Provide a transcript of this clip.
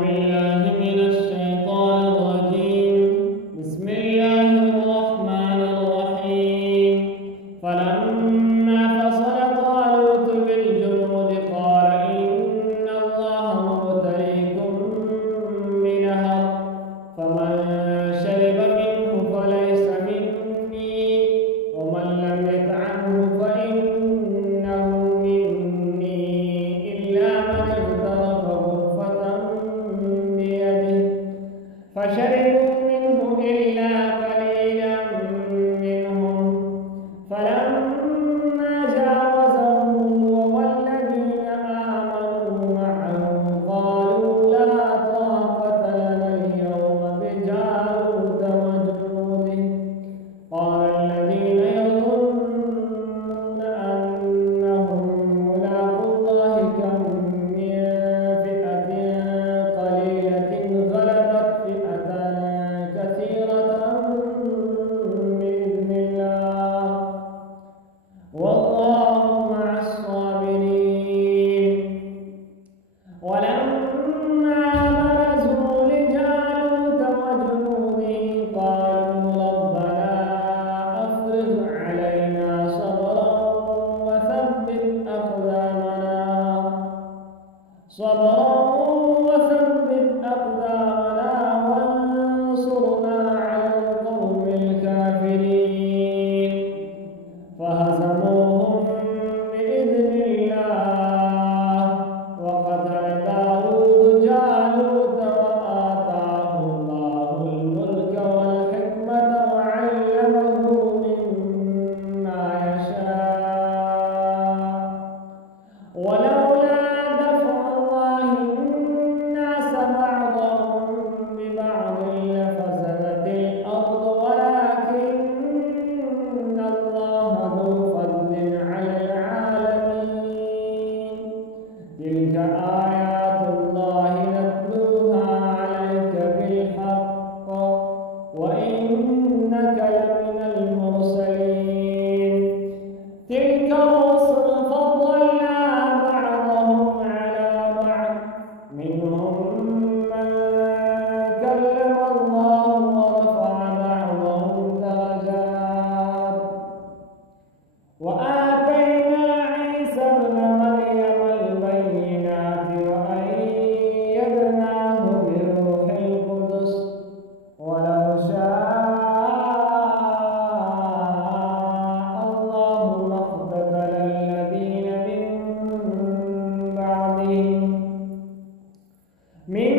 بالله من الشيطان الرجيم. بسم الله الرحمن الرحيم. فلما فصل طالوت بالجنود قال إن الله مبتليكم بنهر فمن شرب منه فليس مني ومن لم يطعمه فإنه مني إلا من اغترف غرفة بيده فشربوا منه إلا قليلا منهم فلما جاوزه هو والذين آمنوا معه قالوا لا طاقة لنا اليوم بجالوت وجنوده قال الذين يظنون أنهم ملاقو الله كم من فئة قليلة غلبت فئة كثيرة بإذن الله والله مع الصابرين. ولما برزوا لجالوت وجنوده قالوا ربنا أفرغ علينا صبرا وثبت أقدامنا وانصرنا على القوم الكافرين فهزموهم بإذن الله وقتل داود جالوت وآتاه الله الملك والحكمة وعلمه مما يشاء ولولا دفع الله الناس بعضهم ببعض لفسدت الأرض ولكن الله ذو فضل على العالمين. تلك آيات الله نتلوها عليك بالحق وإنك لمن المرسلين. تلك الرسل فضلنا بعضهم على بعض منهم من كلم الله ورفع بعضهم درجات وآتينا عيسى ابن مريم البينات وأيدناه بروح القدس ولو شاء الله ما اقتتل الذين من بعدهم من